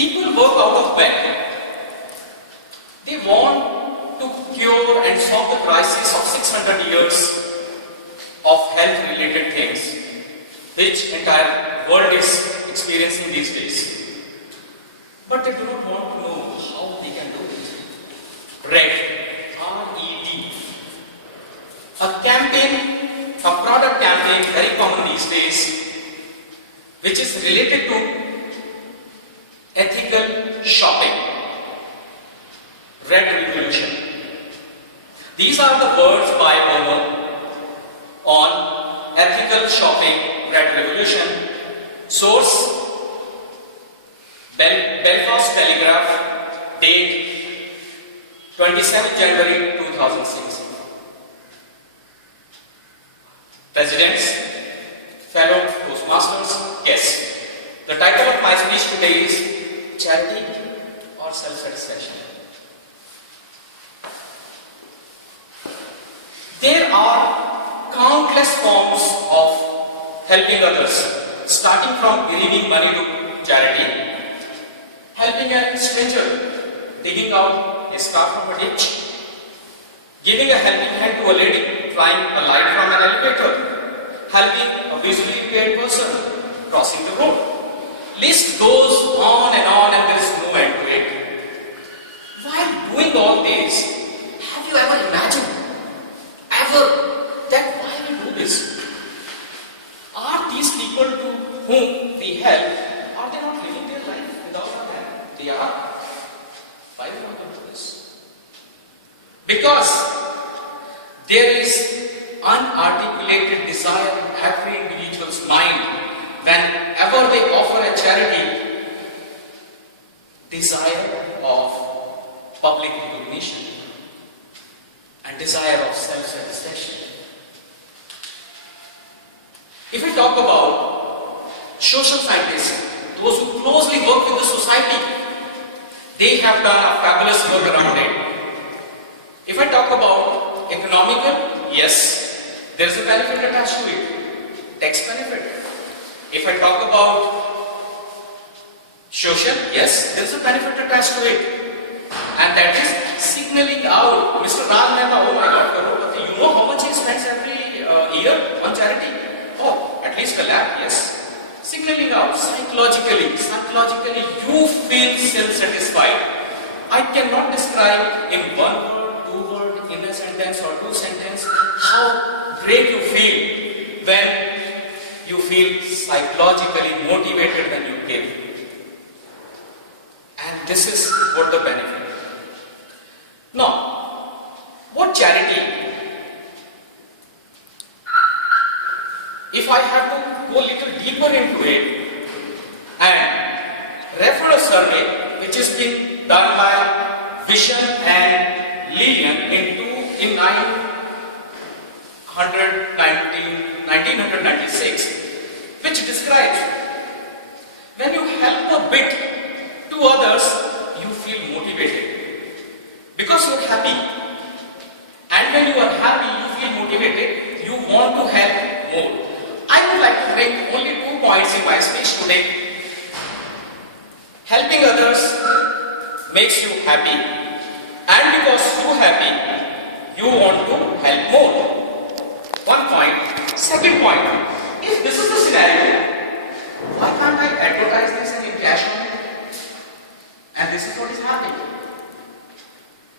People work out of bed. They want to cure and solve the crisis of 600 years of health-related things, which entire world is experiencing these days. But they do not want to know how they can do it. RED, R-E-D. A campaign, a product campaign, very common these days, which is related to ethical shopping. RED Revolution. These are the words by Momo on ethical shopping, RED Revolution. Source, Belfast Telegraph, date 27 January 2006. Presidents, fellow Toastmasters, guests. The title of my speech today is Charity or Self-Satisfaction. There are countless forms of helping others, starting from giving money to charity, helping a stranger digging out a scar from a ditch, giving a helping hand to a lady trying a light from an elevator, helping a visually impaired person crossing the road. List goes on and there is no end to it. While doing all this, have you ever imagined that why we do this? Are these people to whom we help, are they not living their life without our help? They are. Why we not do this? Because there is unarticulated desire in every individual's mind whenever they offer a charity, desire of public recognition and desire of self-satisfaction. If we talk about social scientists, those who closely work with the society, they have done a fabulous work around it. If I talk about economical, yes, there is a benefit attached to it, tax benefit. If I talk about social, yes, there is a benefit attached to it, and that is signaling out. Mr. Raj Mehta, oh my God, Karnopati, you know how much he spends every year on charity? Oh, at least a lakh, yes. Signaling out psychologically, you feel self-satisfied. I cannot describe in one word, two words, in a sentence or two sentences how great you feel when you feel psychologically motivated when you give. And this is what the benefit. Now, what charity? If I have to go a little deeper into it and refer a survey which has been done by Vision and Lillian in 1996, which describes when you help a bit to others, you feel motivated because you are happy, and when you are happy, you feel motivated, you want to help more. I would like to make only 2 points in my speech today. Helping others makes you happy, and because you are happy, you want to help more. 1 point. Second point, if this is the scenario, why can't I advertise this and in cash on it? And this is what is happening.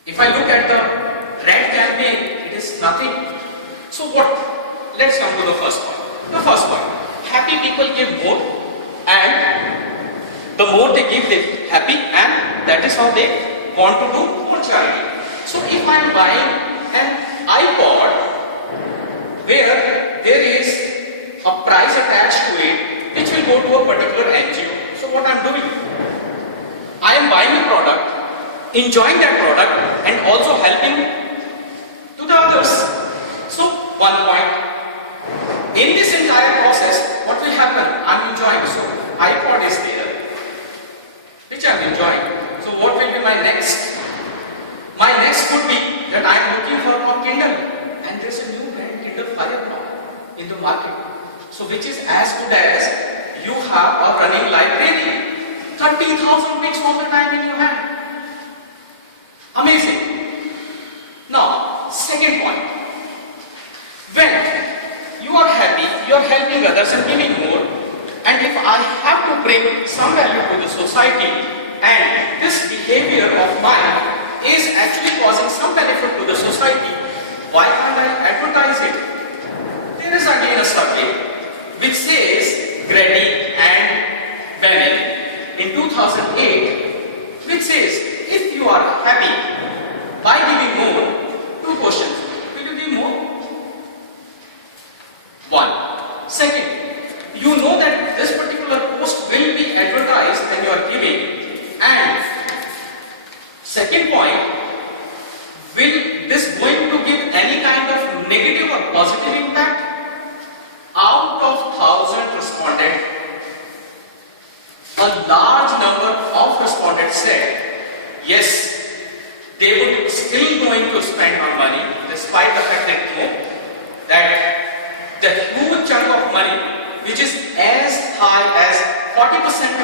If I look at the RED campaign, it is nothing. So what? Let's come to the first point. The first point, happy people give more, and the more they give, they happy, and that is how they want to do more charity. So if I am buying an iPod where there is a price attached to it which will go to a particular NGO, so what I am doing? I am buying a product, enjoying that product, and also helping to the others. So 1 point. In this entire process, what will happen? I am enjoying. So iPod is there, which I am enjoying. So what will be my next? My next would be that I am looking for more Kindle, and there is a new brand, Kindle Fire in the market. So which is as good as you have a running library. 30,000 makes all the time in your hand. Amazing. Now, second point. When you are happy, you are helping others and giving more, and if I have to bring some value to the society, and this behavior of mine is actually causing some benefit to the society, why can't I advertise it? There is again a survey which says, Grady and Benning in 2008, which says, if you are happy by giving more, two questions. Will you give more? One. Second, you know that this particular post will be advertised when you are giving. And second point, will this going to give any kind of negative or positive impact? Out of 1,000 respondents, a large number of respondents said, yes, they would still going to spend on money, despite the fact that know that the huge chunk of money, which is as high as 40%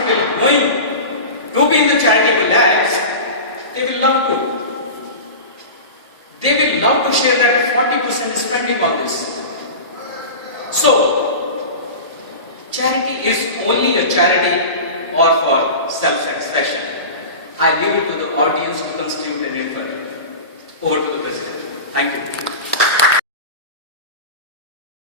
will going to be in the charitable labs, they will love to. They will love to share that 40% spending on this. So, charity is only a charity or for self-satisfaction. I leave it to the audience to constitute and infer. Over to the President. Thank you.